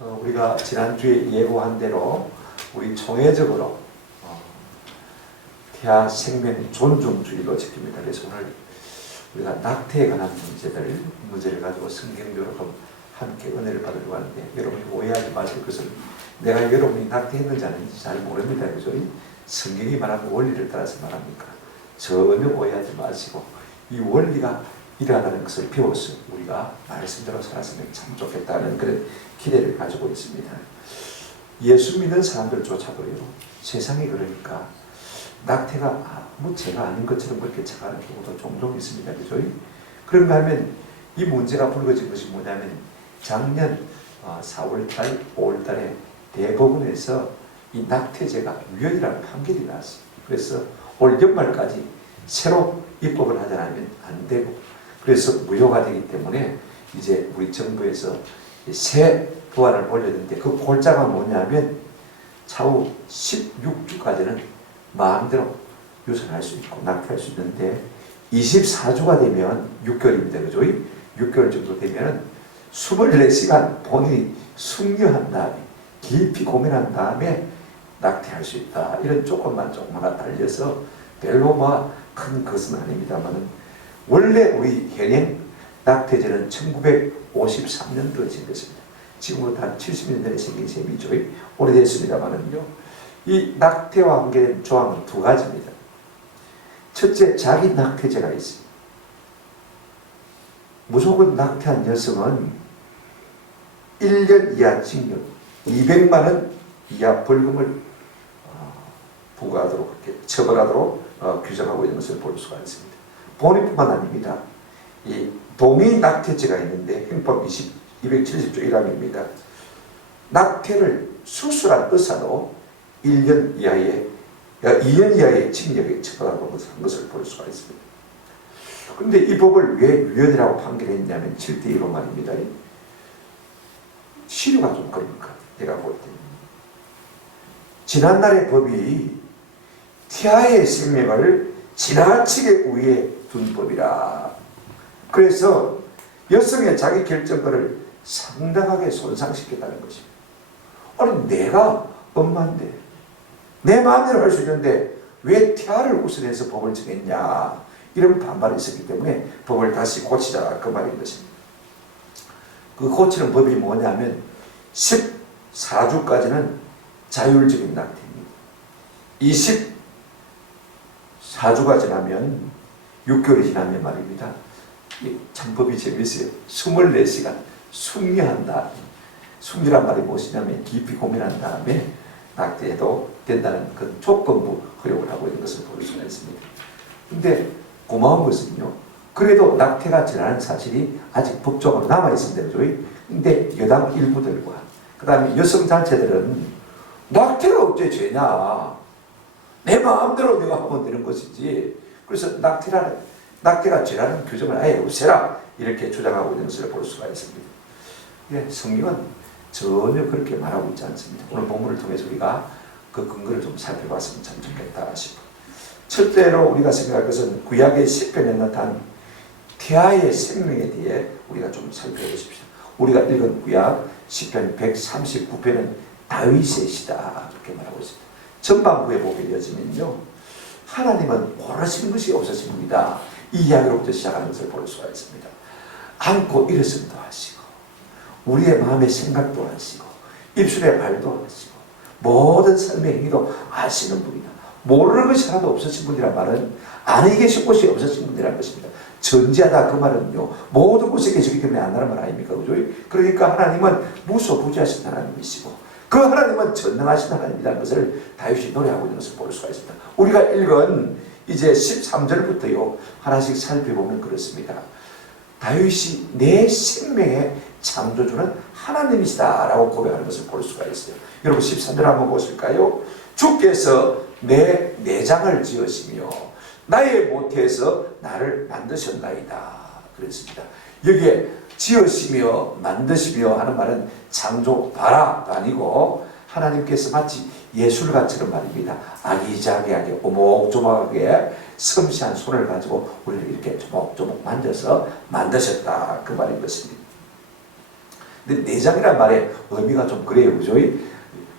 우리가 지난주에 예고한 대로 우리 총회적으로 태아 생명 존중주의로 지킵니다. 그래서 오늘 우리가 낙태에 관한 문제를 가지고 성경적으로 함께 은혜를 받으려고 하는데, 여러분이 오해하지 마실 것은 내가 여러분이 낙태했는지 아닌지 잘 모릅니다. 그죠? 성경이 말하는 원리를 따라서 말합니까? 전혀 오해하지 마시고 이 원리가 일어나는 것을 배워서 우리가 말씀대로 살았으면 참 좋겠다는 그런 기대를 가지고 있습니다. 예수 믿는 사람들조차도요, 세상이 그러니까 낙태가 아무 죄가 아닌 것처럼 그렇게 착각하는 경우도 종종 있습니다. 그죠? 그런가 하면 이 문제가 불거진 것이 뭐냐면 작년 4월달, 5월달에 대법원에서 이 낙태죄가 유연이라는 판결이 나왔어요. 그래서 올 연말까지 새로 입법을 하지 않으면 안 되고, 그래서 무효가 되기 때문에 이제 우리 정부에서 새 법안을 올렸는데, 그 골자가 뭐냐면 차후 16주까지는 마음대로 유산할 수 있고 낙태할 수 있는데, 24주가 되면 6개월입니다. 그죠? 6개월 정도 되면 24시간 본인이 숙려한 다음에 깊이 고민한 다음에 낙태할 수 있다. 이런 조금만 달려서 별로 큰 것은 아닙니다만, 원래 우리 현행 낙태죄는 1953년도에 생긴 것입니다. 지금부터 한 70년 전에 생긴 셈이죠. 오래됐습니다만은요. 이 낙태와 관계된 조항은 두 가지입니다. 첫째, 자기 낙태죄가 있습니다. 무조건 낙태한 여성은 1년 이하 징역, 200만 원 이하 벌금을 부과하도록, 그렇게 처벌하도록 규정하고 있는 것을 볼 수가 있습니다. 본인뿐만 아닙니다. 이 동의 낙태죄가 있는데 형법 270조 1항입니다. 낙태를 수술한 의사도 2년 이하의 징역에 처벌하고 한 것을 볼 수가 있습니다. 그런데 이 법을 왜 유연이라고 판결했냐면 7대2로 말입니다. 시류가 좀 그런 것 같아요. 내가 볼 때는. 지난날의 법이 태아의 생명을 지나치게 우위에 둔 법이라. 그래서 여성의 자기 결정권을 상당하게 손상시켰다는 것입니다. 아니, 내가 엄마인데 내 마음대로 할 수 있는데 왜 태아를 우선해서 법을 정했냐, 이런 반발이 있었기 때문에 법을 다시 고치자, 그 말인 것입니다. 그 고치는 법이 뭐냐면 14주까지는 자율적인 낙태입니다. 24주가 지나면 6개월이 지나면 말입니다. 참 법이 재밌어요. 24시간 숙려한 다음에, 숙리란 말이 무엇이냐면 깊이 고민한 다음에 낙태해도 된다는 그 조건부 허용을 하고 있는 것을 볼 수가 있습니다. 근데 고마운 것은요, 그래도 낙태가 지나는 사실이 아직 법적으로 남아있습니다. 근데 여당 일부들과 그 다음에 여성단체들은 낙태가 어째 죄냐, 내 마음대로 내가 하면 되는 것이지, 그래서 낙태가 죄라는 규정을 아예 없애라, 이렇게 주장하고 있는 것을 볼 수가 있습니다. 성경은 전혀 그렇게 말하고 있지 않습니다. 오늘 본문을 통해서 우리가 그 근거를 좀 살펴봤으면 참 좋겠다 싶어요. 첫째로 우리가 생각할 것은 구약의 시편에 나타난 태아의 생명에 대해 우리가 좀 살펴보십시오. 우리가 읽은 구약 시편 139편은 다윗의 시다, 그렇게 말하고 있습니다. 전반부에 보게 되어지면요, 하나님은 원하시는 것이 없으십니다. 이 이야기로부터 시작하는 것을 볼 수가 있습니다. 안고 일어섬도 하시고, 우리의 마음의 생각도 하시고, 입술의 말도 하시고, 모든 삶의 행위도 아시는 분이다. 모르는 것이 하나도 없으신 분이란 말은 안에 계신 곳이 없으신 분이라는 것입니다. 전지하다, 그 말은요, 모든 곳에 계시기 때문에 안다는 말 아닙니까? 그죠? 그러니까 하나님은 무소부지하신 하나님이시고, 그 하나님은 전능하신 하나님이라는 것을 다윗이 노래하고 있는 것을 볼 수가 있습니다. 우리가 읽은 이제 13절부터요 하나씩 살펴보면 그렇습니다. 다윗이 내 생명의 창조주는 하나님이시다 라고 고백하는 것을 볼 수가 있어요. 여러분 13절 한번 보실까요? 주께서 내 내장을 지으시며 나의 모태에서 나를 만드셨나이다 그랬습니다. 여기에 지으시며 만드시며 하는 말은 창조 바라가 아니고 하나님께서 마치 예술가처럼 말입니다. 아기자기하게 오목조목하게 섬세한 손을 가지고 우리를 이렇게 조목조목 만져서 만드셨다, 그 말인 것입니다. 근데 내장이란 말의 의미가 좀 그래요. 그죠?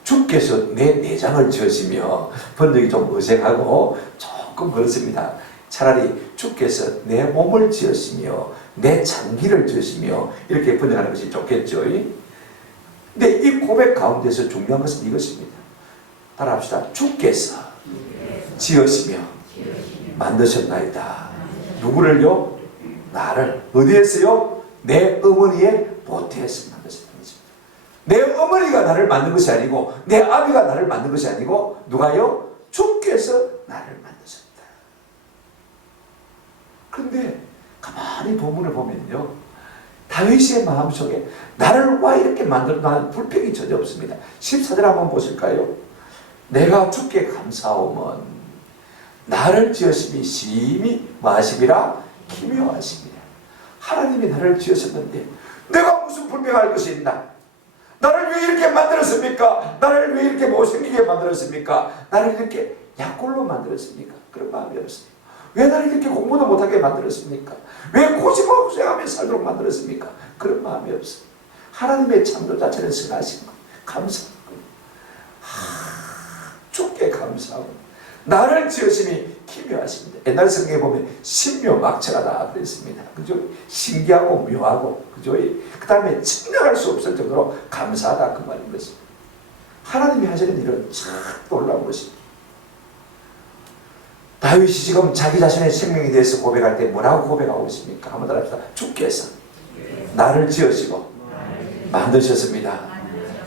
주께서 내 내장을 지으시며 번역이 좀 어색하고 조금 그렇습니다. 차라리 주께서 내 몸을 지으시며 내 장기를 지으시며 이렇게 번역하는 것이 좋겠죠. 근데 이 고백 가운데서 중요한 것은 이것입니다. 따라합시다. 주께서 지으시며 만드셨나이다. 누구를요? 나를. 어디에서요? 내 어머니의 모태에서 만드셨다는 것입니다. 내 어머니가 나를 만든 것이 아니고 내 아비가 나를 만든 것이 아니고 누가요? 주께서 나를 만드셨다. 그런데 가만히 본문을 보면요, 다윗의 마음속에 나를 와 이렇게 만들어놓은 불평이 전혀 없습니다. 14절 한번 보실까요? 내가 주께 감사하오면 나를 지으심이 심히 마십이라 기묘하십니다. 하나님이 나를 지으셨는데 내가 무슨 불평할 것이 있나? 나를 왜 이렇게 만들었습니까? 나를 왜 이렇게 못생기게 만들었습니까? 나를 이렇게 약골로 만들었습니까? 그런 마음이 없어요. 왜 나를 이렇게 공부도 못하게 만들었습니까? 왜 고생하며 살도록 만들었습니까? 그런 마음이 없어요. 하나님의 창조 자체는 선하신 것, 감사한 것. 주께 감사하고 나를 지으심이 기묘하십니다. 옛날 성경에 보면 신묘막체하다 그랬습니다. 그죠? 신기하고 묘하고, 그죠? 그 다음에 측량할 수 없을 정도로 감사하다 그 말인 것입니다. 하나님이 하시는 일은 참 놀라운 것입니다. 다윗이 지금 자기 자신의 생명에 대해서 고백할 때 뭐라고 고백하고 있습니까? 한번 따라합시다. 주께서 나를 지으시고 만드셨습니다.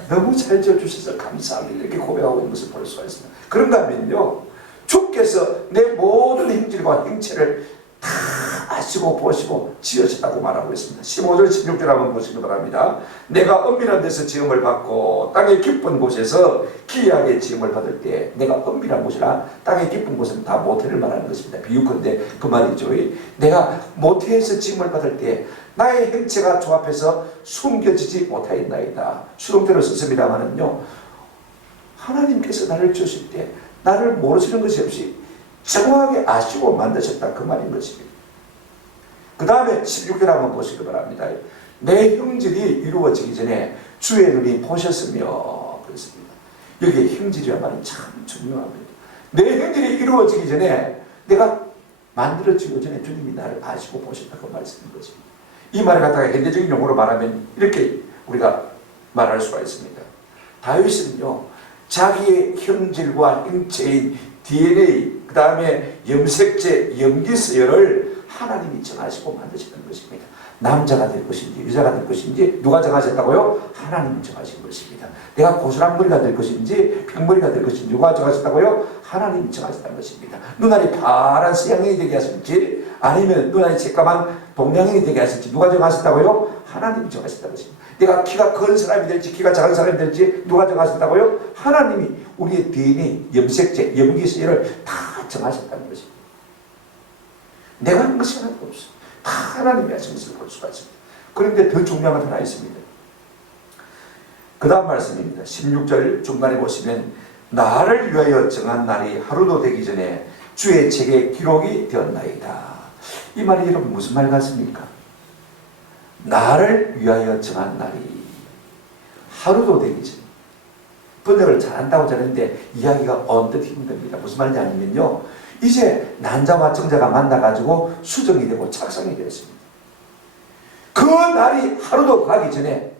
너무 잘 지어주셔서 감사합니다. 이렇게 고백하고 있는 것을 볼 수가 있습니다. 그런가 하면요, 주께서 내 모든 행질과 행체를 다 아시고 보시고 지으셨다고 말하고 있습니다. 15절 16절 한번 보시기 바랍니다. 내가 은밀한 데서 지음을 받고 땅의 깊은 곳에서 기이하게 지음을 받을 때, 내가 은밀한 곳이라 땅의 깊은 곳은 다 모태를 말하는 것입니다. 비유컨대 그 말이죠. 내가 모태에서 지음을 받을 때 나의 행체가 조합해서 숨겨지지 못하였나이다. 수동태로 썼습니다마는요, 하나님께서 나를 지으실 때 나를 모르시는 것이 없이 정확하게 아시고 만드셨다 그 말인 것입니다. 그 다음에 16절 한번 보시기 바랍니다. 내 형질이 이루어지기 전에 주의 눈이 보셨으며 그렇습니다. 여기에 형질이란 말은 참 중요합니다. 내 형질이 이루어지기 전에, 내가 만들어지기 전에 주님이 나를 아시고 보셨다 그 말씀인 것입니다. 이 말을 갖다가 현대적인 용어로 말하면 이렇게 우리가 말할 수가 있습니다. 다윗은요, 자기의 형질과 형체인 DNA, 그 다음에 염색체, 염기서열을 하나님이 정하시고 만드시는 것입니다. 남자가 될 것인지 여자가 될 것인지 누가 정하셨다고요? 하나님이 정하신 것입니다. 내가 고슬한 머리가 될 것인지 평머리가 될 것인지 누가 정하셨다고요? 하나님이 정하셨다는 것입니다. 눈알이 파란 서양인이 되게 하실지 아니면 눈알이 새까만 동양인이 되게 하실지 누가 정하셨다고요? 하나님이 정하셨다는 것입니다. 내가 키가 큰 사람이 될지 키가 작은 사람이 될지 누가 정하셨다고요? 하나님이 우리의 DNA, 염색체, 염기서열을 다 정하셨다는 것입니다. 내가 하는 것이 하나도 없어. 다 하나님이 하신 것을 볼 수가 있습니다. 그런데 더 중요한 건 하나 있습니다. 그 다음 말씀입니다. 16절 중간에 보시면 나를 위하여 정한 날이 하루도 되기 전에 주의 책에 기록이 되었나이다. 이 말이 여러분 무슨 말 같습니까? 나를 위하여 정한 날이 하루도 되기 전에. 번역을 잘한다고 잘했는데 이야기가 언뜻 힘듭니다. 무슨 말인지 아니면요, 이제 난자와 정자가 만나가지고 수정이 되고 착상이 되었습니다. 그 날이 하루도 가기 전에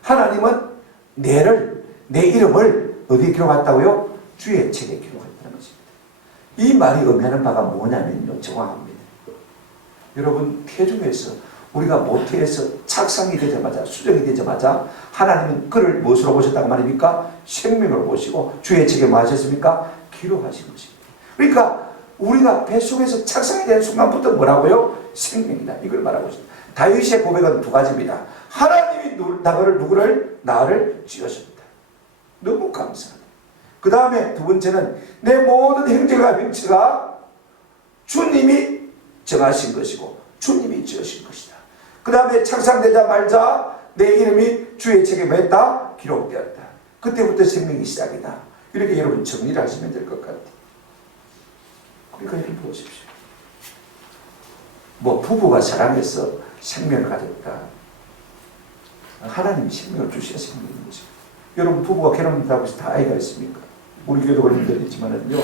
하나님은 내 이름을 어디에 기록했다고요? 주의 책에 기록했다는 것입니다. 이 말이 의미하는 바가 뭐냐면요, 정확합니다. 여러분, 태중에서 우리가 모태에서 착상이 되자마자, 수정이 되자마자 하나님은 그를 무엇으로 보셨다고 말입니까? 생명으로 보시고 주의 책에 뭐 하셨습니까? 기록하신 것입니다. 그러니까 우리가 뱃속에서 착상이 된 순간부터 뭐라고요? 생명이다. 이걸 말하고 있습니다. 다윗의 고백은 두 가지입니다. 하나님이 나를 지으셨다. 너무 감사하다. 그 다음에 두 번째는 내 모든 행제가 행치가 주님이 정하신 것이고 주님이 지으신 것이다. 그 다음에 창상되자마자 내 이름이 주의 책에 맺다 기록되었다. 그때부터 생명이 시작이다. 이렇게 여러분 정리를 하시면 될 것 같아요. 그러니까 여러분 보십시오. 뭐 부부가 사랑해서 생명을 가졌다. 하나님이 생명을 주셔야 생명이 있는 것입니다. 여러분 부부가 결혼한다고 해서 다 아이가 있습니까? 우리 교회도 그런 분들이 있지만은요,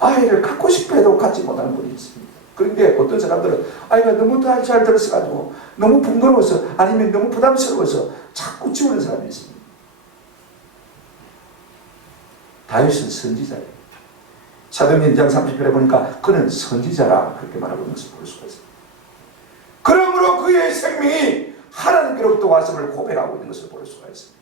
아이를 갖고 싶어 해도 갖지 못하는 분이 있습니다. 그런데 어떤 사람들은 아이가 너무 잘 들었어가지고 너무 번거로워서 아니면 너무 부담스러워서 자꾸 지우는 사람이 있습니다. 다윗은 선지자예요. 사도행전 2장 30절에 보니까 그는 선지자라 그렇게 말하고 있는 것을 볼 수가 있습니다. 그러므로 그의 생명이 하나님께로부터 왔음을 고백하고 있는 것을 볼 수가 있습니다.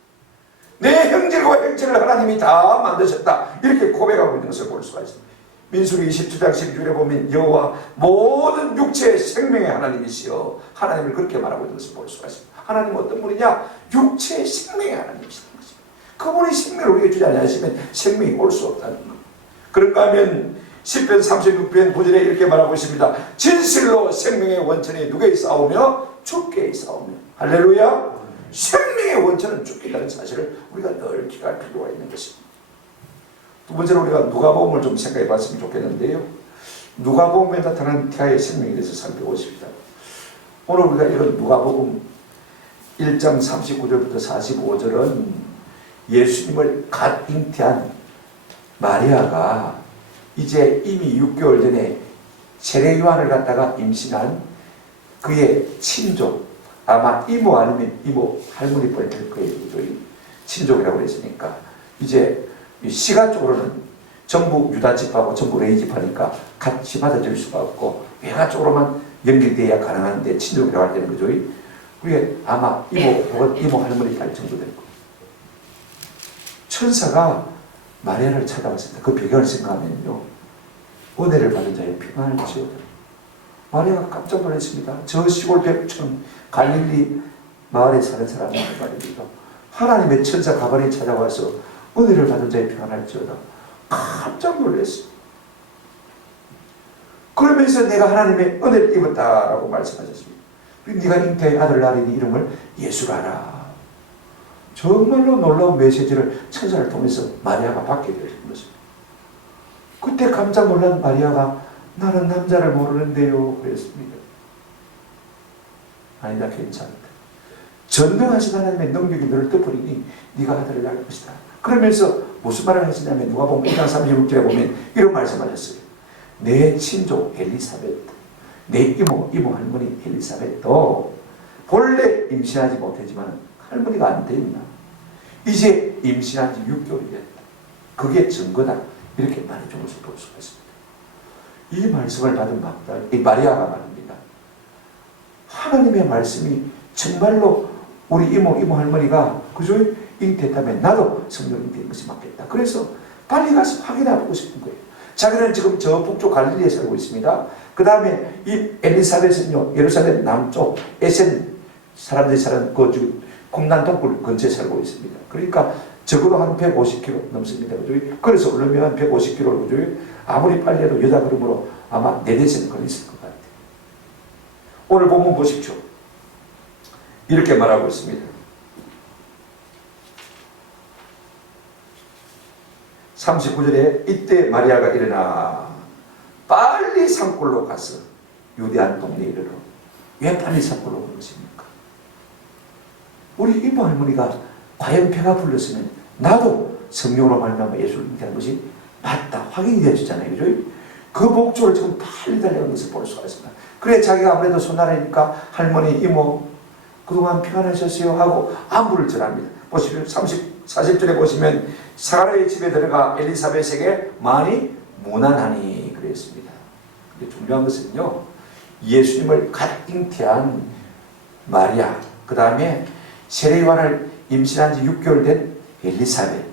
내 형질과 형체를 하나님이 다 만드셨다 이렇게 고백하고 있는 것을 볼 수가 있습니다. 민수기 27장 12절에 보면 여호와 모든 육체의 생명의 하나님이시여 하나님을 그렇게 말하고 있는 것을 볼 수가 있습니다. 하나님은 어떤 분이냐? 육체의 생명의 하나님이시는 것입니다. 그분이 생명을 우리에게 주지 않으시면 생명이 올 수 없다는 것. 그런가 하면 시편 36편 9절에 이렇게 말하고 있습니다. 진실로 생명의 원천이 누구에 싸우며 주께 싸우며. 할렐루야. 생명의 원천은 주께라는 사실을 우리가 늘 기억할 필요가 있는 것입니다. 두 번째로 우리가 누가복음을 좀 생각해 봤으면 좋겠는데요. 누가복음에 나타난 태아의 생명에 대해서 살펴보십니다. 오늘 우리가 이런 누가복음 1장 39절부터 45절은 예수님을 갓 잉태한 마리아가 이제 이미 6개월 전에 세례 요한을 갖다가 임신한 그의 친족, 아마 이모 아니면 이모 할머니 뻘 될 거예요. 친족이라고 했으니까 이제 시가 쪽으로는 전부 유다 집하고 전부 레위 집하니까 같이 받아줄 수가 없고 외가 쪽으로만 연결돼야 가능한데 친족이라고 할 때는 그죠? 그게 아마 이모 혹은 이모 할머니 딸 정도 될 거예요. 천사가 마리아를 찾아왔습니다. 그 배경을 생각하면요, 은혜를 받은 자의 평안을 지어다. 마리아가 깜짝 놀랐습니다. 저 시골 백촌 갈릴리 마을에 사는 사람이 말입니다. 하나님의 천사 가발이 찾아와서 은혜를 받은 자의 평안을 지어다. 깜짝 놀랐어요. 그러면서 내가 하나님의 은혜를 입었다라고 말씀하셨습니다. 네가 잉태의 아들 낳으니 이름을 예수라라. 정말로 놀라운 메시지를 천사를 통해서 마리아가 받게 되는 것입니다. 그때 깜짝 놀란 마리아가 나는 남자를 모르는데요 그랬습니다. 아니다, 괜찮다. 전능하신 하나님의 능력이 너를 덮으리니 네가 아들을 낳을 것이다. 그러면서 무슨 말을 하시냐면 누가복음 1장 36절에 보면 이런 말씀하셨어요. 내 친족 엘리사벳, 내 이모 할머니 엘리사벳도 본래 임신하지 못했지만 할머니가 안 됐나? 이제 임신한 지 6개월이 됐다. 그게 증거다. 이렇게 말해준 것을 볼 수가 있습니다. 이 말씀을 받은 마리아가 말합니다. 하나님의 말씀이 정말로 우리 이모 할머니가 그저 잉태했다면 나도 성령 잉태인 것이 맞겠다. 그래서 빨리 가서 확인해보고 싶은 거예요. 자기는 지금 저 북쪽 갈릴리에 살고 있습니다. 그 다음에 이 엘리사벳은요, 예루살렘 남쪽 에센 사람들이 사는 그 kum난동굴 근처에 살고 있습니다. 그러니까 적어도 한 150km 넘습니다. 그죠? 그래서 얼르면 한 150km, 그죠? 아무리 빨리 해도 여자 걸음으로 아마 4대씩 걸렸을 것 같아요. 오늘 본문 보십시오. 이렇게 말하고 있습니다. 39절에 이때 마리아가 일어나 빨리 산골로 가서 유대한 동네에 이르러. 왜 빨리 산골로 온 것입니까? 우리 이모 할머니가 과연 배가 불렀으면 나도 성령으로 말미암아 예수를 잉태하는 것이 맞다 확인이 되어지잖아요. 그죠? 그 목적을 지금 빨리 달려간 것을 볼 수가 있습니다. 그래 자기가 아무래도 손나라니까 할머니 이모 그동안 평안하셨어요 하고 안부를 전합니다. 보시면 40절에 보시면 사라의 집에 들어가 엘리사벳에게 많이 무난하니 그랬습니다. 중요한 것은요, 예수님을 갓 잉태한 마리아, 그 다음에 세례요한을 임신한 지 6개월 된 엘리사벳,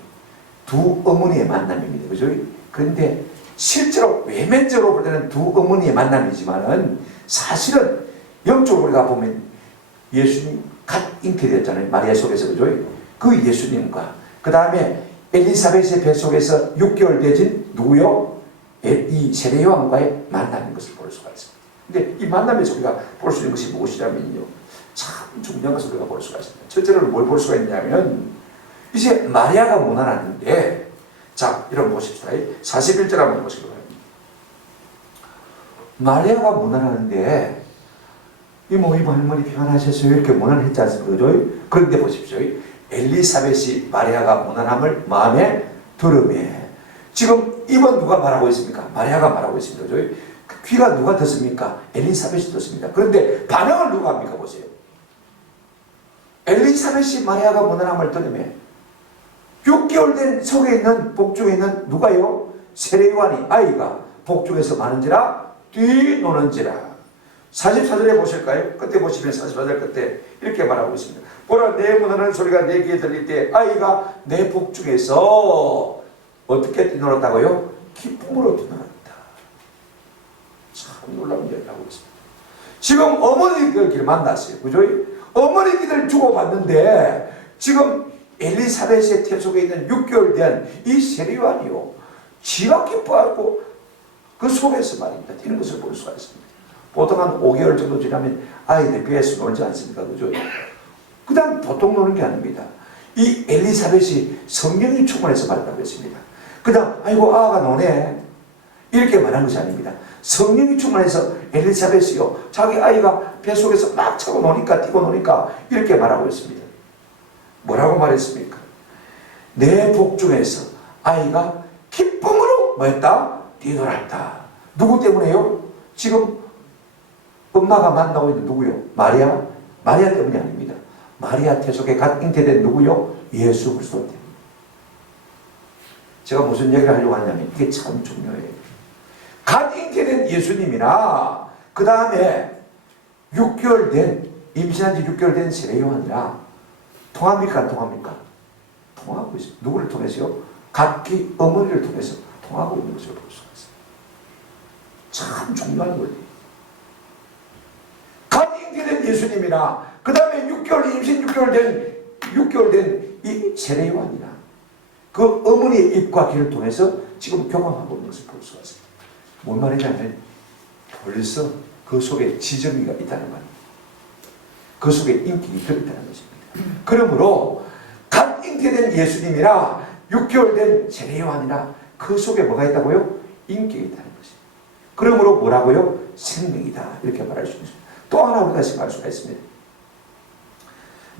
두 어머니의 만남입니다. 그죠? 그런데 실제로 외면적으로 볼 때는 두 어머니의 만남이지만은 사실은 영적으로 우리가 보면 예수님 갓 잉태되었잖아요. 마리아 속에서. 그죠? 그 예수님과 그 다음에 엘리사벳의 뱃속에서 6개월 되진 누구요? 이 세례요한과의 만남인 것을 볼 수가 있습니다. 근데 이 만남에서 우리가 볼 수 있는 것이 무엇이냐면요, 참 중요한 것을 우리가 볼 수가 있습니다. 첫째로는 뭘 볼 수가 있냐면 이제 마리아가 무난하는데, 자 이런 보십시다. 41절 한번 보시기 바랍니다. 마리아가 무난하는데 이모 할머니 평안하셨어요? 이렇게 문안을 했지 않습니까? 그런데 보십시오. 엘리사벳이 마리아가 문안함을 마음에 들음에 지금 이번 누가 말하고 있습니까? 마리아가 말하고 있습니다. 귀가 누가 듣습니까? 엘리사벳이 듣습니다. 그런데 반응을 누가 합니까? 보세요. 엘리사벳이 마리아가 문안함을 들음에 6개월 된 속에 있는 복중에 있는 누가요? 세례요한이 아이가 복중에서 마는지라 뛰노는지라. 44절에 보실까요? 끝에 보시면 44절 끝에 이렇게 말하고 있습니다. 보라 내 문하는 소리가 내 귀에 들릴 때 아이가 내 복중에서 어떻게 뛰놀았다고요? 기쁨으로 뛰놀았다. 참 놀라운 얘기를 하고 있습니다. 지금 어머니들끼리 만났어요. 그죠? 어머니들 주고받는데 지금 엘리사벳의 태 속에 있는 6개월 된 이 세례요한이요. 지가 기뻐하고 그 속에서 말입니다. 이런 것을 볼 수가 있습니다. 보통 한 5개월 정도 지나면 아이들 배에서 놀지 않습니까? 그죠? 그다음 보통 노는 게 아닙니다. 이 엘리사벳이 성령이 충만해서 말했다고 했습니다. 그다음 아이고 아가 노네 이렇게 말한 것이 아닙니다. 성령이 충만해서 엘리사벳이요 자기 아이가 배 속에서 막 차고 노니까 뛰고 노니까 이렇게 말하고 있습니다. 뭐라고 말했습니까? 내 복중에서 아이가 기쁨으로 뭐했다? 뛰놀았다. 누구 때문에요? 지금 엄마가 만나고 있는 누구요? 마리아? 마리아 때문이 아닙니다. 마리아 태 속에 갓 잉태된 누구요? 예수 그리스도 때문에. 제가 무슨 얘기를 하려고 하냐면 이게 참 중요해요. 갓 잉태된 예수님이나 그 다음에 6개월 된 임신한 지 6개월 된 세례요한이라 통합니까? 안 통합니까? 통하고 있어요. 누구를 통해서요? 각기 어머니를 통해서 통하고 있는 것을 볼 수가 있어요. 참 중요한 원리. 갓 잉태된 예수님이나 그 다음에 6개월 임신 6개월 된 이 세례요한이나 그 어머니의 입과 귀를 통해서 지금 경험하고 있는 것을 볼 수가 있습니다. 뭔 말이냐면 벌써 그 속에 지정이가 있다는 말입니다. 그 속에 인격이 들어있다는 것입니다. 그러므로 갓 잉태된 예수님이나 6개월 된 세례요한이나 그 속에 뭐가 있다고요? 인격이 있다는 것입니다. 그러므로 뭐라고요? 생명이다 이렇게 말할 수 있습니다. 또 하나 우리가 생각할 수가 있습니다.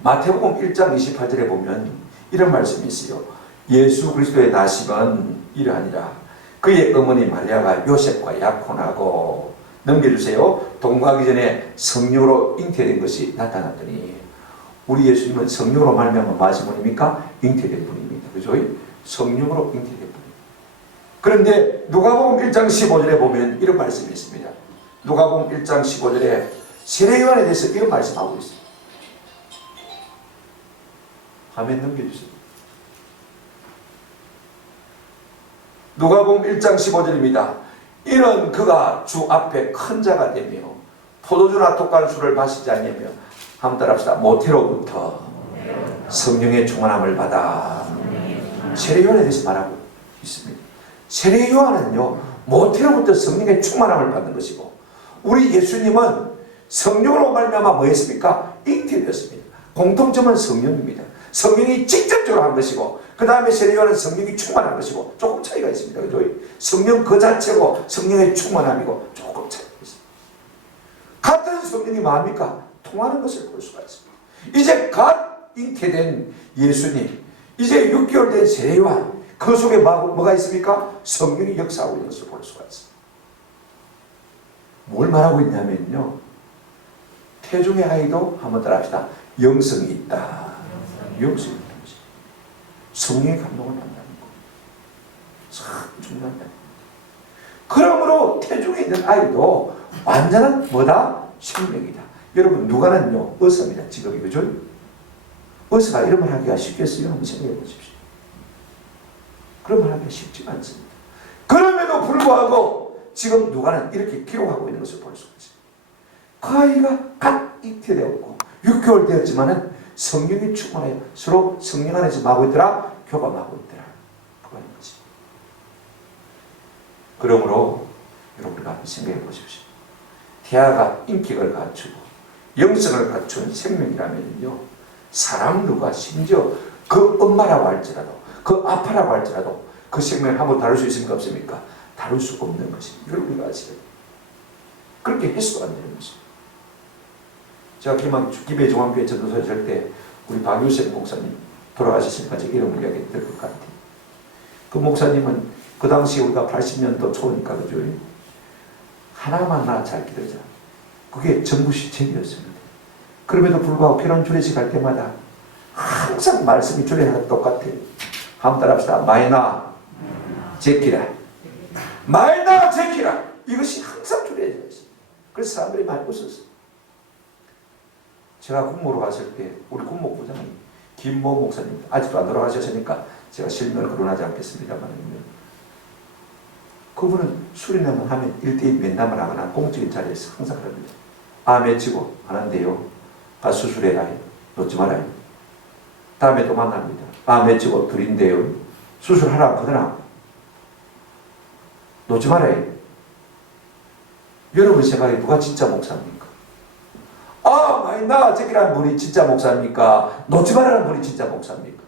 마태복음 1장 28절에 보면 이런 말씀이 있어요. 예수 그리스도의 나심은 이러하니라. 그의 어머니 마리아가 요셉과 약혼하고 넘겨주세요. 동거하기 전에 성령으로 잉태된 것이 나타났더니 우리 예수님은 성령으로 말미암아 무엇이 분입니까? 잉태된 분입니다. 그죠? 성령으로 잉태된 분입니다. 그런데 누가복음 1장 15절에 보면 이런 말씀이 있습니다. 누가복음 1장 15절에 세례요한에 대해서 이런 말씀하고 있습니다. 화면 넘겨주세요. 누가복음 1장 15절입니다. 이는 그가 주 앞에 큰 자가 되며 포도주나 독한 술을 마시지 않으며 한번 따라합시다. 모태로부터 성령의 충만함을 받아. 세례요한에 대해서 말하고 있습니다. 세례요한은요 모태로부터 성령의 충만함을 받는 것이고 우리 예수님은 성령으로 말미암아 뭐 했습니까? 잉태되었습니다. 공통점은 성령입니다. 성령이 직접적으로 한 것이고 그 다음에 세례요한은 성령이 충만한 것이고 조금 차이가 있습니다. 그죠? 성령 그 자체고 성령의 충만함이고 조금 차이가 있습니다. 같은 성령이 뭐합니까? 통하는 것을 볼 수가 있습니다. 이제 갓 잉태된 예수님, 이제 6개월 된 세례요한, 그 속에 뭐가 있습니까? 성령이 역사하고 있는 것을 볼 수가 있습니다. 뭘 말하고 있냐면요, 태중의 아이도 한번 따라합시다. 영성이 있다. 영성이 있다는 것입니다. 성령의 감동을 만나는 것. 참 중요한 말입니다. 그러므로 태중에 있는 아이도 완전한 뭐다? 생명이다. 여러분 누가는요 의사입니다. 직업이. 그죠? 의사가 이런 말 하기가 쉽겠어요? 한번 생각해 보십시오. 그런 말 하기가 쉽지가 않습니다. 그럼에도 불구하고 지금 누가는 이렇게 기록하고 있는 것을 볼 수가 있습니다. 그 아이가 갓 잉태되었고 6개월 되었지만은 성령이 충만하여 서로 성령 안에서 마고 있더라, 교감하고 있더라. 그거는 거지. 그러므로 여러분과 한번 생각해 보십시오. 태아가 인격을 갖추고 영성을 갖춘 생명이라면요, 사람 누가 심지어 그 엄마라고 할지라도 그 아빠라고 할지라도 그 생명을 한번 다룰 수 있습니까? 없습니까? 다룰 수 없는 것입니다. 이걸 우리가 아시죠? 그렇게 해서도 안 되는 것입니다. 제가 김해중앙교회 전도사에 설 때 우리 박유생 목사님 돌아가셨으니까 제 이름을 이야기 될 것 같아요. 그 목사님은 그 당시 우리가 80년도 초니까 그죠? 하나만 나 잘 기도자. 그게 전부 실천이었습니다. 그럼에도 불구하고 결혼 주례식 할 때마다 항상 말씀이 주례하고 똑같아요. 한번 따라합시다. 마이나 제키라. 마이나 제키라. 이것이 항상 주례해져 있어요. 그래서 사람들이 많이 웃었어요. 제가 군모로 갔을 때 우리 군목부장이 김모 목사님 아직도 안 돌아가셨으니까 제가 실명을 거론하지 않겠습니다만 그분은 수련회만 하면 1대1 면담을 하거나 공적인 자리에서 항상 그럽니다. 아 맺히고 하는데요. 아 수술해라. 놓지 말아요. 다음에 또 만납니다. 아 맺히고 둘인데요. 수술하라 하거나 놓지 말아요. 여러분 생각에 누가 진짜 목사입니까? 아 마이나 제키라는 분이 진짜 목사입니까? 놓지 말라는 분이 진짜 목사입니까?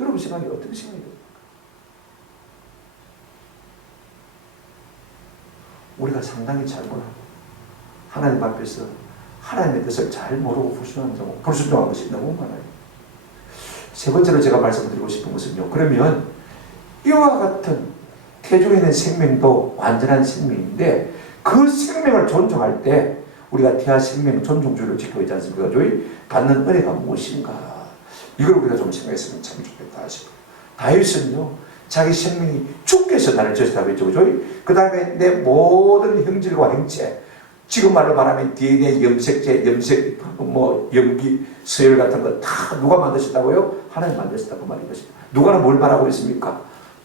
여러분 생각에 어떻게 생각해요? 우리가 상당히 잘못하고 하나님 앞에서 하나님의 뜻을 잘 모르고 불순종한 것이 너무 많아요. 세 번째로 제가 말씀드리고 싶은 것은요. 그러면 이와 같은 태중에 있는 생명도 완전한 생명인데 그 생명을 존중할 때 우리가 태아 생명 존중주의를 지키고 있지 않습니까? 저희 받는 은혜가 무엇인가? 이걸 우리가 좀 생각했으면 참 좋겠다 싶어요. 다윗은요. 자기 생명이 주께서 나를 지으셨다고 했죠. 그 다음에 내 모든 형질과 행체, 지금 말로 말하면 DNA, 염색제, 염기, 서열 같은 거 다 누가 만드셨다고요? 하나님 만드셨다고 말인 것입니다. 누가는 뭘 말하고 있습니까?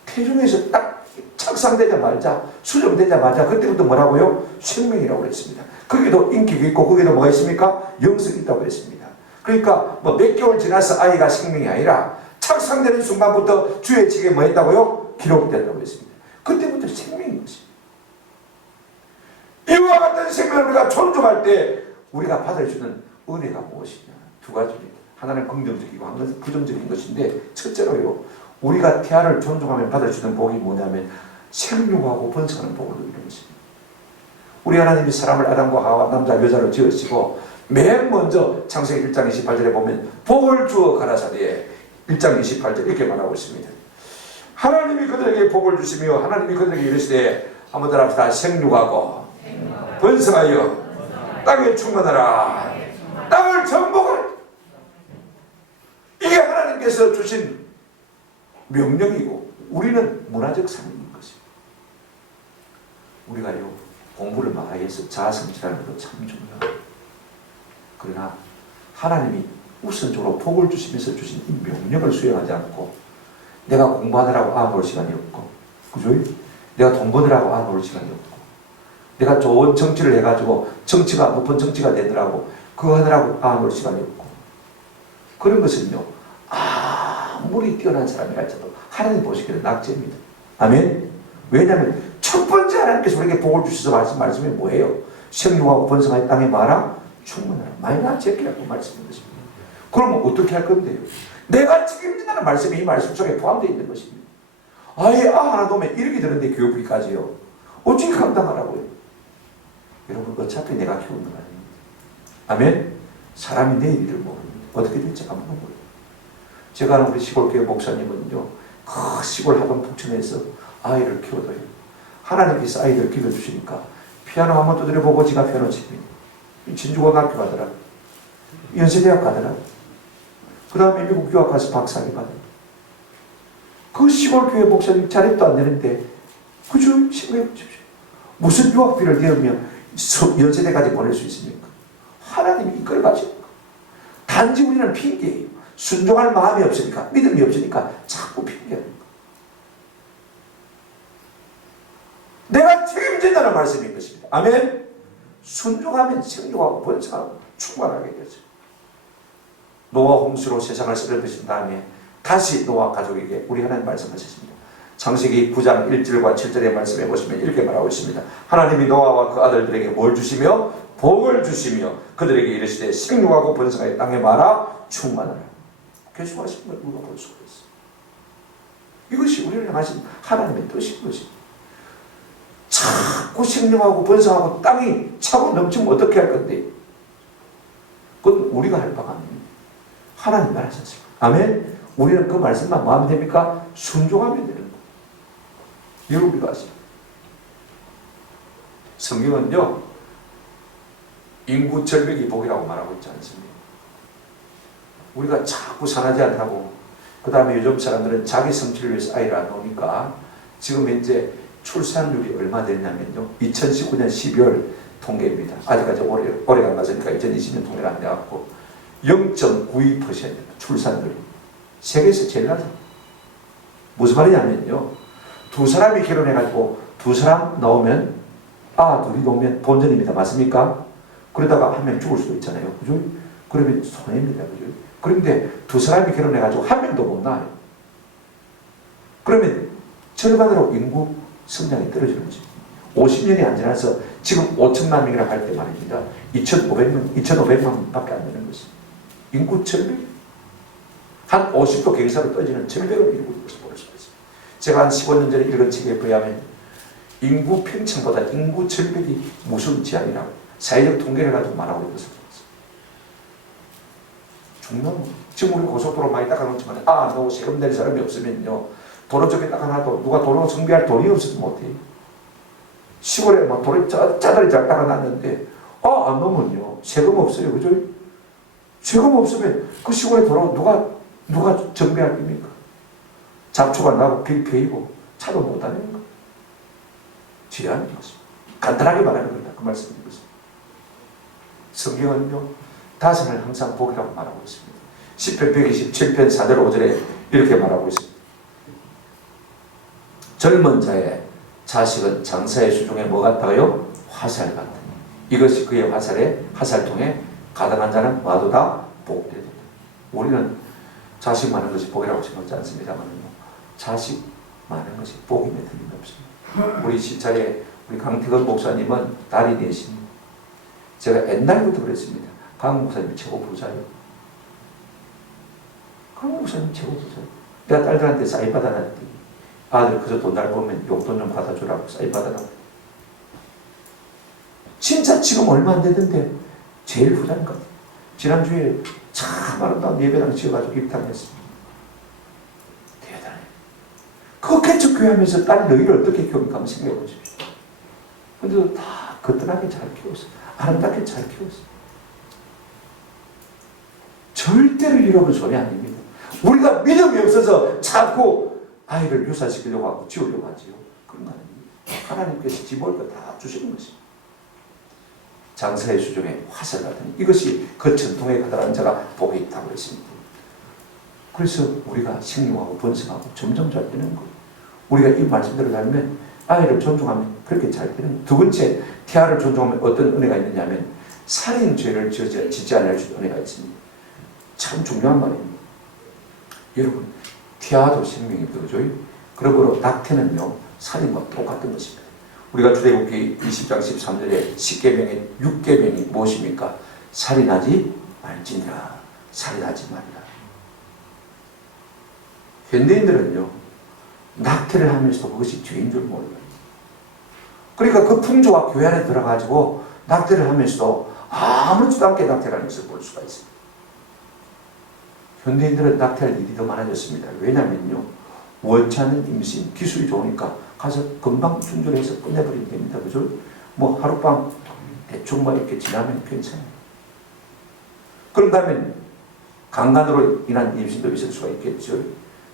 태중에서 딱 착상되자마자, 수정되자마자 그때부터 뭐라고요? 생명이라고 했습니다. 거기도 인격이 있고 거기도 뭐가 있습니까? 영성이 있다고 했습니다. 그러니까 뭐 몇 개월 지나서 아이가 생명이 아니라 착상되는 순간부터 주의 책에 뭐 했다고요? 기록됐다고 했습니다. 그때부터 생명인 것입니다. 이와 같은 생명을 우리가 존중할 때 우리가 받아주는 은혜가 무엇이냐? 두 가지입니다. 하나는 긍정적이고 하나는 부정적인 것인데 첫째로요. 우리가 태아를 존중하면 받아주는 복이 뭐냐면 생육하고 번성하는 복을 누리는 것입니다. 우리 하나님이 사람을 아담과 하와 남자 여자로 지으시고 맨 먼저 창세기 1장 28절에 보면 복을 주어 가라사대 1장 28절 이렇게 말하고 있습니다. 하나님이 그들에게 복을 주시며 하나님이 그들에게 이르시되 한번 따라합시다. 생육하고 번성하여 땅에 충만하라. 땅을 정복하라. 이게 하나님께서 주신 명령이고 우리는 문화적 상징인 것입니다. 우리가요 공부를 많이 해서 자아성취라는 것도 참 중요합니다. 그러나 하나님이 우선적으로 복을 주시면서 주신 이 명령을 수행하지 않고 내가 공부하느라고 놀 시간이 없고 그죠? 내가 돈 버느라고 놀 시간이 없고 내가 좋은 정치를 해가지고 정치가 높은 정치가 되더라고 그거 하느라고 놀 시간이 없고 그런 것은요 아무리 뛰어난 사람이 할지라도 하나님 보시기에는 낙제입니다. 아멘? 왜냐하면 첫 번째 하나님께서 우리에게 복을 주셔서 하신 말씀이 뭐예요? 생육하고 번성하여 땅에 마라 충만하라 마이나 제키라고 말씀인 것입니다. 그러면 어떻게 할 건데요? 내가 책임진다는 말씀이 이 말씀 속에 포함되어 있는 것입니다. 아예 하나 놓으면 이렇게 되는데 교육비까지요. 어찌 감당하라고요? 여러분 어차피 내가 키우는 거 아닙니다. 아멘? 사람이 내일 일을 모릅니다. 어떻게 될지 아무도 몰라요. 제가 아는 우리 시골교회 목사님은요. 그 시골 하동 북촌에서 아이를 키워둬요. 하나님께서 아이를 길러주시니까 피아노 한번 두드려보고 지가 피아노 칩니다. 진주고등학교 가더라. 연세대학 가더라. 그 다음에 미국 유학 가서 박사학위 받아요. 그 시골교회 목사님 자립도 안 되는데 그죠? 생각해 보십시오. 무슨 유학비를 내면 연세대까지 보낼 수 있습니까? 하나님이 이끌어 가십니까? 단지 우리는 핑계예요. 순종할 마음이 없으니까 믿음이 없으니까 자꾸 핑계합니다. 내가 책임진다는 말씀인 것입니다. 아멘? 순종하면 생육하고 번성하고 충만하게 되죠. 노아 홍수로 세상을 쓰러뜨신 다음에 다시 노아 가족에게 우리 하나님 말씀하셨습니다. 창세기 9장 1절과 7절의 말씀해 보시면 이렇게 말하고 있습니다. 하나님이 노아와 그 아들들에게 뭘 주시며 복을 주시며 그들에게 이르시되 생육하고 번성하여 땅에 마라 충만하라. 계속하신 걸 우리가 볼 수가 있어요. 이것이 우리를 향하신 하나님의 뜻인 것입니다. 자꾸 생육하고 번성하고 땅이 차고 넘치면 어떻게 할 건데 그건 우리가 할 바가 아닙니다. 하나님 말하셨습니다. 아멘. 우리는 그 말씀만 뭐 하면 됩니까? 순종하면 되는 거예요. 이걸 우리가 아시죠? 성경은요, 인구 절벽이 복이라고 말하고 있지 않습니까? 우리가 자꾸 산하지 않다고, 그 다음에 요즘 사람들은 자기 성취를 위해서 아이를 안 놓으니까 지금 현재 출산율이 얼마 됐냐면요, 2019년 12월 통계입니다. 아직까지 오래가 안 갔으니까 2020년 통계가 안 돼갖고 0.92% 출산율이 세계에서 제일 낮아. 무슨 말이냐면요, 두 사람이 결혼해가지고 두 사람 나오면 둘이 놓으면 본전입니다. 맞습니까? 그러다가 한 명 죽을 수도 있잖아요. 그죠? 그러면 손해입니다. 그죠? 그런데 두 사람이 결혼해가지고 한 명도 못 낳아요. 그러면 절반으로 인구 성장이 떨어지는 거죠. 50년이 안 지나서 지금 5천만 명이라고 할 때 말입니다. 2,500만 밖에 안 되는 것이. 인구 절벽. 한 50도 경사로 떨어지는 절벽을 이루고 있는 것을 볼 수가 있습니다. 제가 한 15년 전에 읽은 책에 의하면 인구 평층보다 인구 절벽이 무서운지 아니라고 사회적 통계를 가지고 말하고 있는 것을 봤습니다. 중요한 거. 지금 우리 고속도로 많이 닦아놓지만 너 세금 낼 사람이 없으면요, 도로 쪽에 닦아놔도 누가 도로 정비할 돈이 없어서 못해요. 시골에 막 도로 짜다리 잘 닦아놨는데 안 넣으면요 세금 없어요. 그죠? 세금 없으면 그 시골에 도로 누가 정비할 겁니까? 잡초가 나고 길 패이고 차도 못 다니는 거. 지혜하는 것입니다. 간단하게 말하는 겁니다. 그 말씀인 것입니다. 성경은요, 다산을 항상 복이라고 말하고 있습니다. 10편 127편 4절 5절에 이렇게 말하고 있습니다. 젊은 자의 자식은 장사의 수중에 뭐 같아요? 화살 같으니 이것이 그의 화살통에 가당한 자는 와도다 복되다. 우리는 자식 많은 것이 복이라고 생각하지 않습니다만 자식 많은 것이 복임에 틀림없습니다. 우리 집사에 우리 강태건 목사님은 딸이 넷입니다. 제가 옛날부터 그랬습니다. 강 목사님이 최고 부자예요. 강 목사님 최고 부자예요. 내가 딸들한테 사인 받아놨더니 아들 그저 돈 잘 벌면 용돈 좀 받아주라고 사인 받아놨고, 진짜 지금 얼마 안 되던데 제일 부자인 것 같아요. 지난주에 참 아름다운 예배당 지어가지고 입당했습니다. 대단해요. 그 개척교회하면서 딸 너희를 어떻게 키웁니까? 한번 생각해 보십시오. 근데 다 거뜬하게 잘 키웠어요. 아름답게 잘 키웠어요. 절대로 잃어버린 소리 아닙니다. 우리가 믿음이 없어서 자꾸 아이를 유산시키려고 하고 지우려고 하지요. 그런 거 아닙니다. 하나님께서 집을 거 다 주시는 것입니다. 장사의 수중에 화살 같으니 이것이 그 전통에 가다란 자가 복이 있다고 했습니다. 그래서 우리가 생육하고 번성하고 점점 잘 되는 거예요. 우리가 이 말씀대로 살면 아이를 존중하면 그렇게 잘 되는 거예요. 두 번째, 태아를 존중하면 어떤 은혜가 있느냐면 살인죄를 짓지 않을 수 있는 은혜가 있습니다. 참 중요한 말입니다. 여러분, 태아도 생명이 들어줘요. 그러므로 낙태는요, 살인과 똑같은 것입니다. 우리가 출애굽기 20장 13절에 10계명의 6계명이 무엇입니까? 살인하지 말지니라. 살인하지 말라. 현대인들은요, 낙태를 하면서도 그것이 죄인 줄 몰라요. 그러니까 그 풍조가 교회 안에 들어가지고 낙태를 하면서도 아무렇지도 않게 낙태를 하는 것을 볼 수가 있습니다. 현대인들은 낙태할 일이 더 많아졌습니다. 왜냐면요, 원치 않는 임신, 기술이 좋으니까 가서 금방 순전해서 끝내버리면 됩니다. 그죠? 뭐 하룻밤 대충 뭐 이렇게 지나면 괜찮아요. 그런가 하면 강간으로 인한 임신도 있을 수가 있겠죠.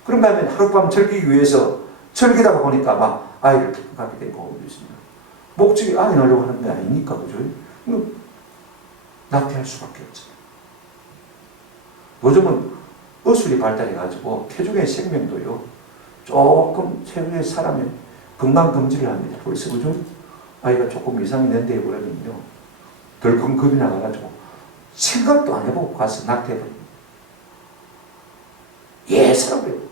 그런가 하면 하룻밤 즐기기 위해서 즐기다가 보니까 막 아이를 갖게 된 경우도 있습니다. 목적이 아이 낳으려고 하는 게 아니니까, 그죠? 낙태할 수밖에 없잖아요. 요즘은 의술이 발달해가지고 태중의 생명도요, 조금 태중의 사람의 건강검진을 합니다. 벌써, 그죠? 아이가 조금 이상이 된데 그러면요, 덜컹 겁이 나가가지고 생각도 안 해보고 가서 낙태해버립니다. 예사로요.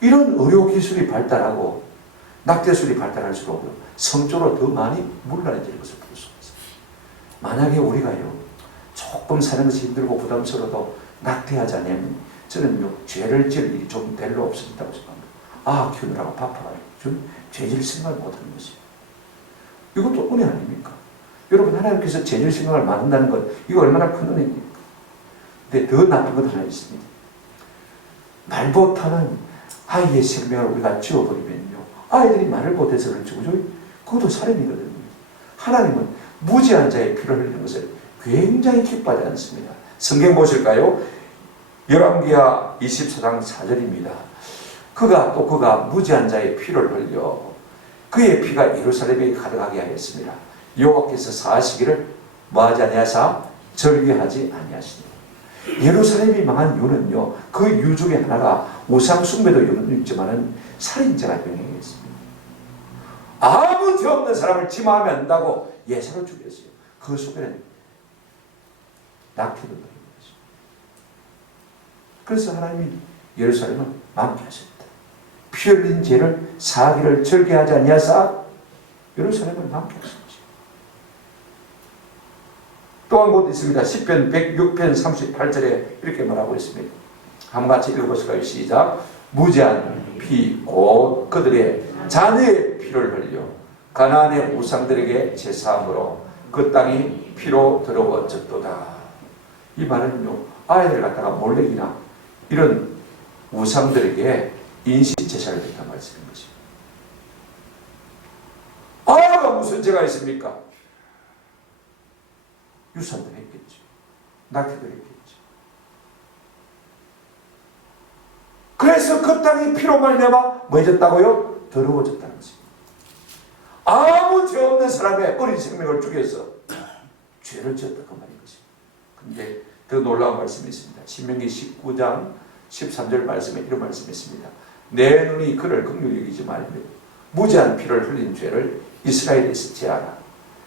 이런 의료기술이 발달하고 낙태술이 발달할수록 성적으로 더 많이 물러나질 것을 볼 수 있습니다. 만약에 우리가요, 조금 사는 것이 힘들고 부담스러워도 낙태하지 않으면 저는요, 죄를 지을 일이 좀 별로 없었다고 생각합니다. 키우느라고 바빠요. 좀 죄질 생각을 못하는 것이에요. 이것도 은혜 아닙니까? 여러분, 하나님께서 제절 생명을 만든다는 것, 이거 얼마나 큰 은혜입니까? 근데 더 나쁜 것 하나 있습니다. 말 못하는 아이의 생명을 우리가 지워버리면요, 아이들이 말을 못해서 그렇죠, 그죠? 그것도 살인이거든요. 하나님은 무지한 자의 피를 흘리는 것을 굉장히 기뻐하지 않습니다. 성경 보실까요? 열왕기하 24장 4절입니다. 그가 무지한 자의 피를 흘려 그의 피가 예루살렘에 가득하게 하였습니다. 여호와께서 사하시기를 뭐하지 아니하사 절개하지 아니하시니. 예루살렘이 망한 이유는요, 그 이유 중에 하나가 우상 숭배도 있지만은 살인자가 병행했습니다. 아무 죄 없는 사람을 지마하면 안 된다고 예사로 죽였어요. 그 속에는 낙태도 들어있는 거죠. 그래서 하나님이 예루살렘을 망케 하셨다. 피 흘린 죄를 사하기를 절개하지 아니하사 예루살렘을 망케 하셨죠. 또 한 곳 있습니다. 시편 106편 38절에 이렇게 말하고 있습니다. 한번 같이 읽어보실까요? 시작. 무지한 피 곧 그들의 자녀의 피를 흘려 가나안의 우상들에게 제사함으로 그 땅이 피로 더러워졌도다. 이 말은요, 아이들 갖다가 몰래기나 이런 우상들에게 인신제사를 했단 말씀인 것입니다. 아이가 무슨 죄가 있습니까? 유산도 했겠죠. 낙태도 했겠죠. 그래서 그 땅이 피로 말미암아 뭐해졌다고요? 더러워졌다는 것입니다. 아무 죄 없는 사람의 어린 생명을 죽여서 죄를 지었다 그 말인 것입니다. 근데 더 놀라운 말씀이 있습니다. 신명기 19장 13절 말씀에 이런 말씀이 있습니다. 내 눈이 그를 긍휼히 여기지 말며 무지한 피를 흘린 죄를 이스라엘에서 제하라.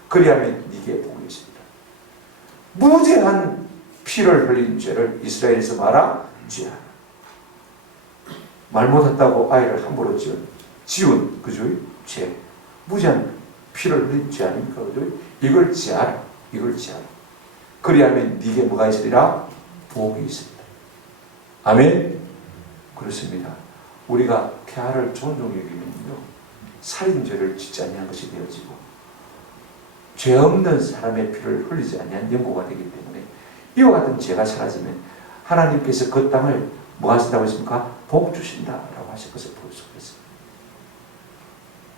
그리하면 네게 복이 있습니다. 무지한 피를 흘린 죄를 이스라엘에서 말아 죄하라. 말 못했다고 아이를 함부로 지운 그죠? 죄. 무지한 피를 흘린 죄 아닙니까? 그죠? 이걸 제하라. 이걸 제하라. 그리하면 네게 뭐가 있으리라? 복이 있습니다. 아멘? 그렇습니다. 우리가 태아를 존중히 여기면요, 살인죄를 짓지 아니한 것이 되어지고 죄 없는 사람의 피를 흘리지 아니한 연고가 되기 때문에 이와 같은 죄가 사라지면 하나님께서 그 땅을 뭐 하신다고 했습니까? 복 주신다라고 하실 것을 볼 수가 있습니다.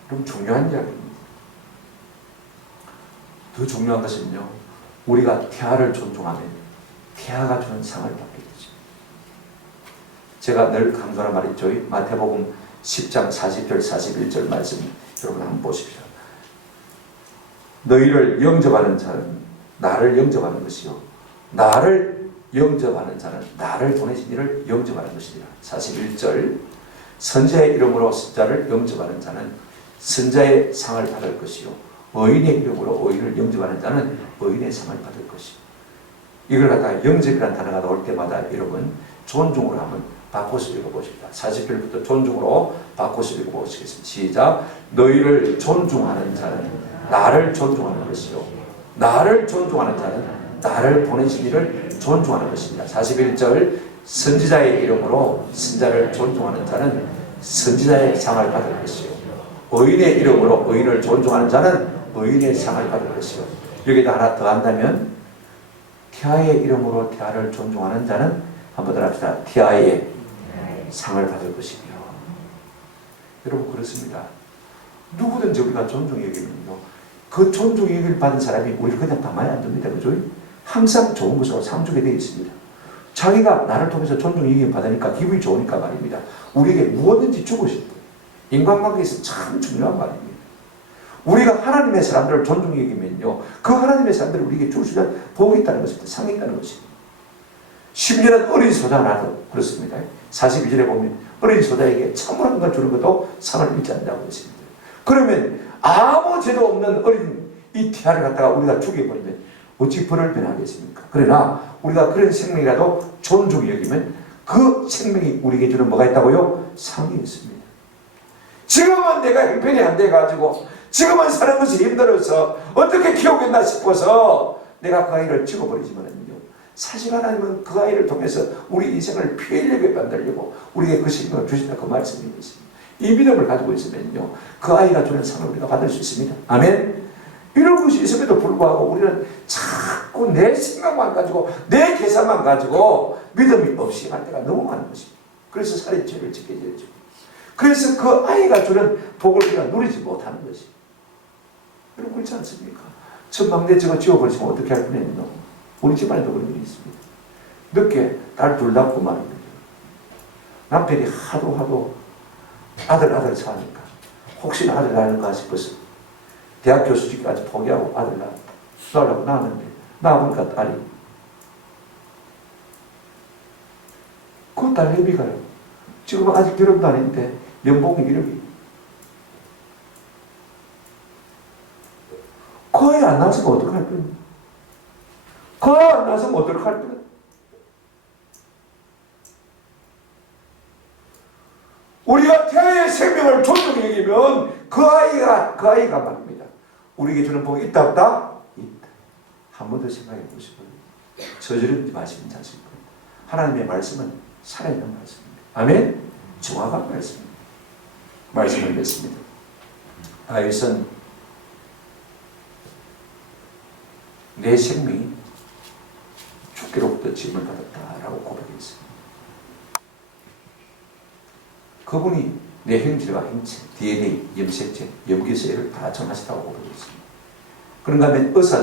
그럼 중요한 이야기입니다. 더 중요한 것은요, 우리가 태아를 존중하면 태아가 주는 상을 받게 되죠. 제가 늘 강조하는 말이 있죠. 마태복음 10장 40절 41절 말씀 여러분 한번 보십시오. 너희를 영접하는 자는 나를 영접하는 것이요 나를 영접하는 자는 나를 보내신 이를 영접하는 것이니라. 41절 선자의 이름으로 선자를 영접하는 자는 선자의 상을 받을 것이요 의인의 이름으로 의인을 영접하는 자는 의인의 상을 받을 것이요. 이걸 갖다가 영접이라는 단어가 나올 때마다 여러분 존중으로 한번 바꿔서 읽어보십니다. 40절부터 존중으로 바꿔서 읽어보시겠습니다. 시작. 너희를 존중하는 자는 나를 존중하는 것이요 나를 존중하는 자는 나를 보내신 이를 존중하는 것입니다. 41절 선지자의 이름으로 선자를 존중하는 자는 선지자의 상을 받을 것이요 의인의 이름으로 의인을 존중하는 자는 의인의 상을 받을 것이요. 여기다 하나 더 한다면 태아의 이름으로 태아를 존중하는 자는 한번 더 합시다. 태아의 상을 받을 것이며. 여러분 그렇습니다. 누구든지 우리가 존중히 여기면요, 그 존중히 여길 받은 사람이 우리를 그냥 가만히 안 둡니다. 그죠? 항상 좋은 것으로 상주게 되어 있습니다. 자기가 나를 통해서 존중히 여김 받으니까 기분이 좋으니까 말입니다. 우리에게 무엇든지 주고 싶어요. 인간관계에서 참 중요한 말입니다. 우리가 하나님의 사람들을 존중히 여기면요, 그 하나님의 사람들을 우리에게 줄 수 있는 복이 있다는 것입니다. 상이 있다는 것입니다. 심지어는 어린 소자 하나도 그렇습니다. 42절에 보면 어린 소자에게 참으로 것 주는 것도 상을 잃지 않는다고 했습니다. 그러면 아무 죄도 없는 어린 이 태아를 갖다가 우리가 죽여버리면 어찌 벌을 변하겠습니까? 그러나 우리가 그런 생명이라도 존중히 여기면 그 생명이 우리에게 주는 뭐가 있다고요? 상이 있습니다. 지금은 내가 형편이 안 돼가지고 지금은 사는 것이 힘들어서 어떻게 키우겠나 싶어서 내가 그 아이를 죽어버리지만은요, 사실 하나님은 그 아이를 통해서 우리 인생을 피해려게 만들려고 우리에게 그 생명을 주신다 그 말씀이 있습니다. 이 믿음을 가지고 있으면요, 그 아이가 주는 상을 우리가 받을 수 있습니다. 아멘. 이런 것이 있음에도 불구하고 우리는 자꾸 내 생각만 가지고 내 계산만 가지고 믿음이 없이 할 때가 너무 많은 것입니다. 그래서 살인 죄를 짓게 되죠. 그래서 그 아이가 주는 복을 우리가 누리지 못하는 것이. 여러분 그렇지 않습니까? 첫 막내 저거 지워버리시면 어떻게 할 뻔했노? 우리 집안에도 그런 일이 있습니다. 늦게 딸 둘 낳고 말입니다. 남편이 하도 아들 사니까 혹시나 아들 낳을까 싶어서 대학 교수직까지 포기하고 아들 낳으려고 낳았는데 낳아보니까 딸이 그 딸 애비가요. 지금 아직 결혼도 안 했는데 연봉이 1억이. 그 아이 안 낳았으면 어떡할 뻔. 그 아이 안 낳았으면 어떡할 뻔. 우리가 태아의 생명을 존중히 여기면 그 아이가 말입니다. 우리에게 주는 복이 있다 없다? 있다. 한 번 더 생각해 보시고 저지르지 마시는 자식입니다. 하나님의 말씀은 살아있는 말씀입니다. 아멘? 정확한 말씀입니다. 말씀을 맺습니다. 다윗은 내 생명이 주께로부터 지음을 받았다라고 고백했습니다. 그분이 내 형질과 행체, DNA, 염색체, 염기세를 다 정하시다고 고백했습니다. 그런가 하면 의사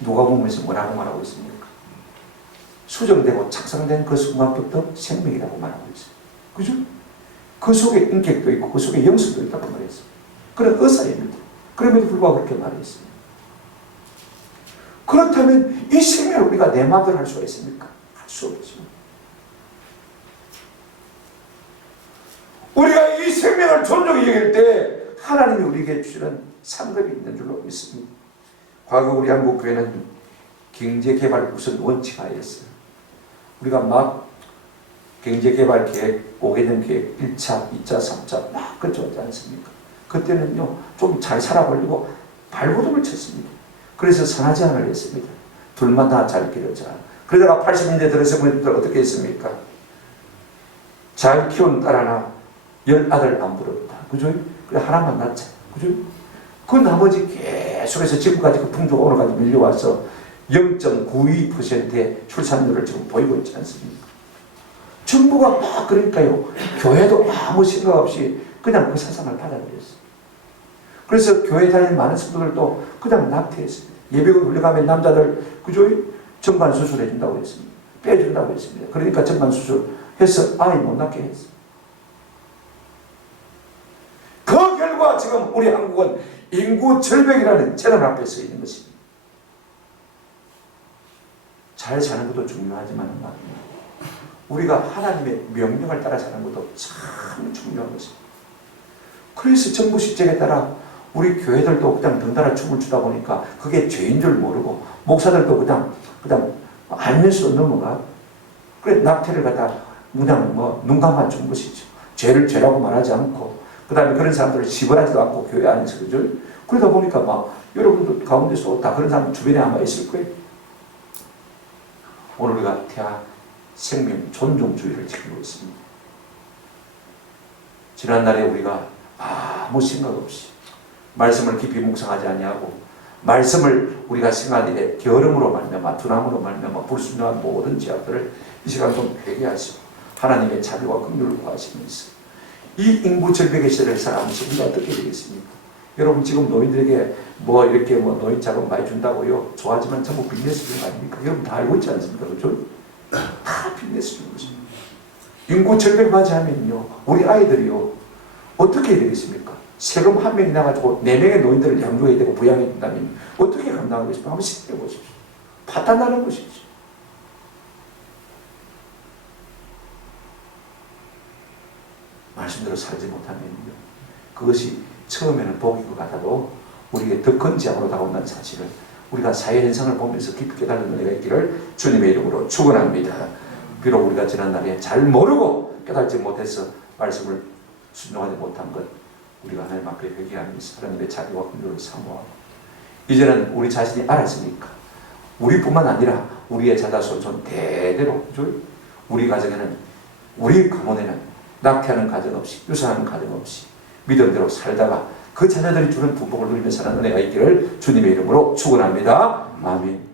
누가 보면서 뭐라고 말하고 있습니까? 수정되고 착상된 그 순간부터 생명이라고 말하고 있어요. 그죠? 그 속에 인격도 있고 그 속에 영성도 있다고 말했어요. 그런 의사입니다. 그럼에도 불구하고 그렇게 말했습니다. 그렇다면 이 생명을 우리가 내 마음대로 할 수가 있습니까? 할 수 없죠. 우리가 이 생명을 존중히 여길 때 하나님이 우리에게 주시는 상급이 있는 줄로 믿습니다. 과거 우리 한국 교회는 경제개발 우선 원칙하였어요. 우리가 막 경제개발 계획, 5개년 계획 1차, 2차, 3차 막 거쳐왔지 않습니까? 그때는요 좀 잘 살아보려고 발버둥을 쳤습니다. 그래서 선하지 않을 했습니다. 둘만 다 잘 기르자. 그러다가 80년대 들어서 어떻게 했습니까? 잘 키운 딸 하나, 10아들 안 부럽다. 그죠? 그래 하나만 낳자. 그죠? 그 나머지 계속해서 지금까지 그 풍조가 오늘까지 밀려와서 0.92%의 출산율을 지금 보이고 있지 않습니까? 정부가 막 그러니까요. 교회도 아무 생각 없이 그냥 그 사상을 받아들였어요. 그래서 교회 다니는 많은 성도들도 그냥 낙태했습니다. 예비군 훈련하면 남자들 그죠? 정관 수술해 준다고 했습니다. 빼준다고 했습니다. 그러니까 정관 수술해서 아이 못 낳게 했어요. 그 결과 지금 우리 한국은 인구 절벽이라는 재난 앞에 서 있는 것입니다. 잘 사는 것도 중요하지만 우리가 하나님의 명령을 따라 사는 것도 참 중요한 것입니다. 그래서 정부 시책에 따라 우리 교회들도 그냥 덩달아 춤을 추다 보니까 그게 죄인 줄 모르고 목사들도 그냥 알면서 넘어가. 그래 낙태를 갖다 그냥 눈 감아 준 것이죠. 죄를 죄라고 말하지 않고 그 다음에 그런 사람들을 시벌하지도 않고 교회 안에서 그죠? 그러다 보니까 막 여러분들 가운데서 다 그런 사람 주변에 아마 있을 거예요. 오늘 우리가 태아 생명 존중주의를 지키고 있습니다. 지난날에 우리가 아무 생각 없이 말씀을 깊이 묵상하지 아니하고 말씀을 우리가 생활에 게으름으로 말미암아 둔함으로 말미암아 불순종한 모든 죄악들을 이 시간 좀 회개하시고 하나님의 자비와 긍휼을 구하시면서 이 인구 절벽의 시대를 살아가면서 우리가 어떻게 되겠습니까? 여러분 지금 노인들에게 이렇게 노인 자금 많이 준다고요? 좋아하지만 전부 빚내서 주는 거 아닙니까? 여러분 다 알고 있지 않습니까? 그렇죠? 다 빚내서 주는 것입니다. 인구 절벽 맞이하면요 우리 아이들이요 어떻게 해야 되겠습니까? 세금 한 명이 나가지고 4명의 노인들을 양육해야 되고 부양해야 된다면 어떻게 감당하겠습니까? 한번 생각해 보십시오. 파탄나는 것이죠. 말씀대로 살지 못하면요 그것이 처음에는 복인 것 같아도 우리에게 더 건지함으로 다가온다는 사실을 우리가 사회현상을 보면서 깊이 깨달는 은혜가 있기를 주님의 이름으로 축원합니다. 비록 우리가 지난날에 잘 모르고 깨닫지 못해서 말씀을 순종하지 못한 것 우리가 하나님 앞에 회개하면서 하나님의 자비와 긍휼을 사모하고 이제는 우리 자신이 알았으니까 우리뿐만 아니라 우리의 자자손손 대대로 우리 가정에는 우리 가문에는 낙태하는 가정 없이 유산하는 가정 없이 믿음대로 살다가 그 자녀들이 주는 부복을 누리며 사는 은혜가 있기를 주님의 이름으로 축원합니다. 아멘.